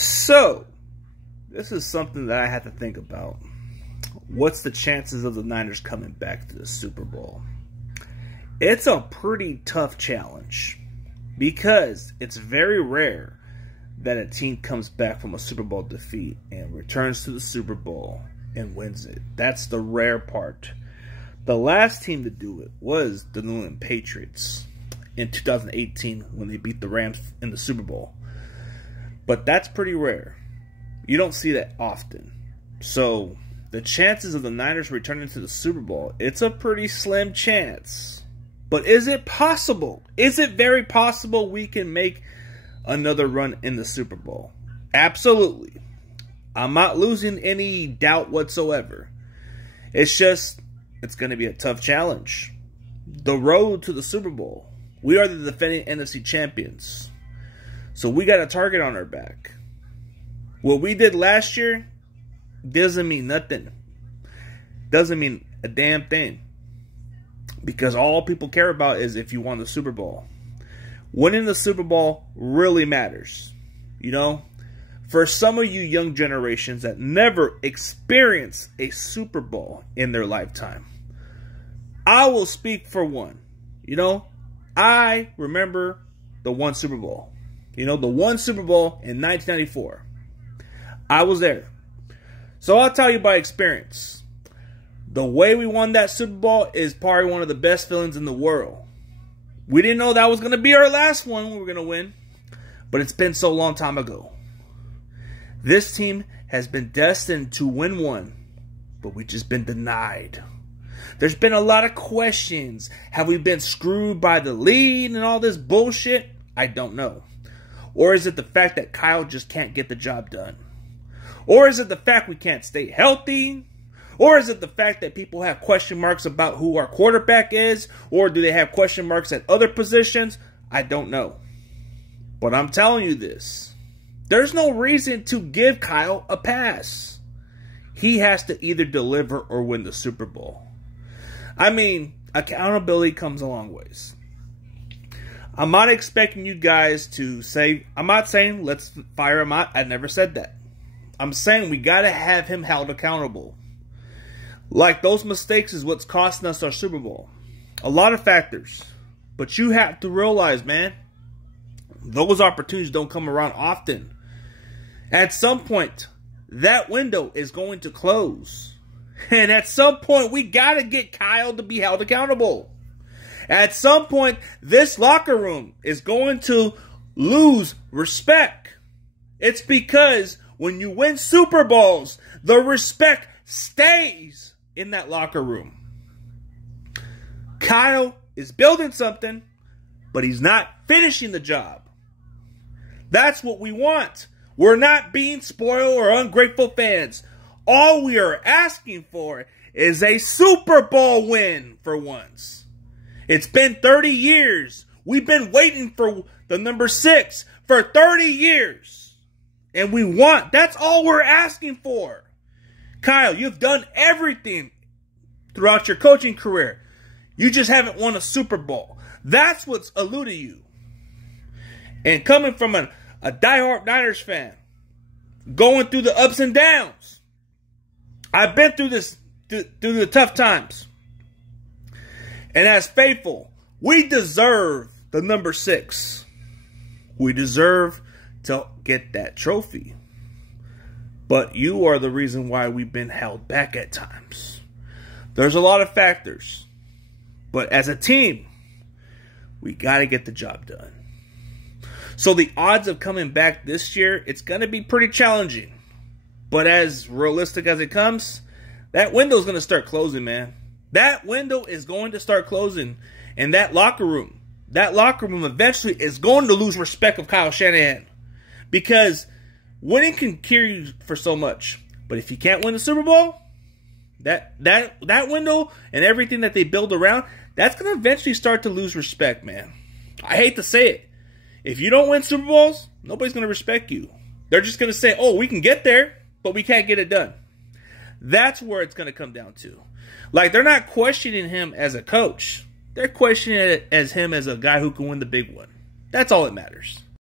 So, this is something that I had to think about. What's the chances of the Niners coming back to the Super Bowl? It's a pretty tough challenge because it's very rare that a team comes back from a Super Bowl defeat and returns to the Super Bowl and wins it. That's the rare part. The last team to do it was the New England Patriots in 2018 when they beat the Rams in the Super Bowl. But that's pretty rare. You don't see that often. So the chances of the Niners returning to the Super Bowl, it's a pretty slim chance. But is it possible? Is it very possible we can make another run in the Super Bowl? Absolutely. I'm not losing any doubt whatsoever. It's just, it's going to be a tough challenge. The road to the Super Bowl. We are the defending NFC champions. So we got a target on our back. What we did last year doesn't mean nothing. Doesn't mean a damn thing. Because all people care about is if you won the Super Bowl. Winning the Super Bowl really matters. You know? For some of you young generations that never experienced a Super Bowl in their lifetime, I will speak for one. You know? I remember the one Super Bowl. You know, the one Super Bowl in 1994. I was there. So I'll tell you by experience. The way we won that Super Bowl is probably one of the best feelings in the world. We didn't know that was going to be our last one we were going to win. But it's been so long time ago. This team has been destined to win one. But we've just been denied. There's been a lot of questions. Have we been screwed by the lead and all this bullshit? I don't know. Or is it the fact that Kyle just can't get the job done? Or is it the fact we can't stay healthy? Or is it the fact that people have question marks about who our quarterback is? Or do they have question marks at other positions? I don't know. But I'm telling you this. There's no reason to give Kyle a pass. He has to either deliver or win the Super Bowl. I mean, accountability comes a long ways. I'm not expecting you guys to say, I'm not saying let's fire him out. I never said that. I'm saying we got to have him held accountable. Like those mistakes is what's costing us our Super Bowl. A lot of factors. But you have to realize, man, those opportunities don't come around often. At some point, that window is going to close. And at some point, we got to get Kyle to be held accountable. At some point, this locker room is going to lose respect. It's because when you win Super Bowls, the respect stays in that locker room. Kyle is building something, but he's not finishing the job. That's what we want. We're not being spoiled or ungrateful fans. All we are asking for is a Super Bowl win for once. It's been 30 years. We've been waiting for the number 6 for 30 years. And we want, that's all we're asking for. Kyle, you've done everything throughout your coaching career. You just haven't won a Super Bowl. That's what's eluded you. And coming from a diehard Niners fan, going through the ups and downs, I've been through this, through the tough times. And as faithful, we deserve the number 6. We deserve to get that trophy. But you are the reason why we've been held back at times. There's a lot of factors. But as a team, we got to get the job done. So the odds of coming back this year, it's going to be pretty challenging. But as realistic as it comes, that window's going to start closing, man. That window is going to start closing. And that locker room eventually is going to lose respect of Kyle Shanahan. Because winning can carry you for so much. But if you can't win the Super Bowl, that window and everything that they build around, that's going to eventually start to lose respect, man. I hate to say it. If you don't win Super Bowls, nobody's going to respect you. They're just going to say, oh, we can get there, but we can't get it done. That's where it's going to come down to. Like, they're not questioning him as a coach. They're questioning it as him as a guy who can win the big one. That's all that matters.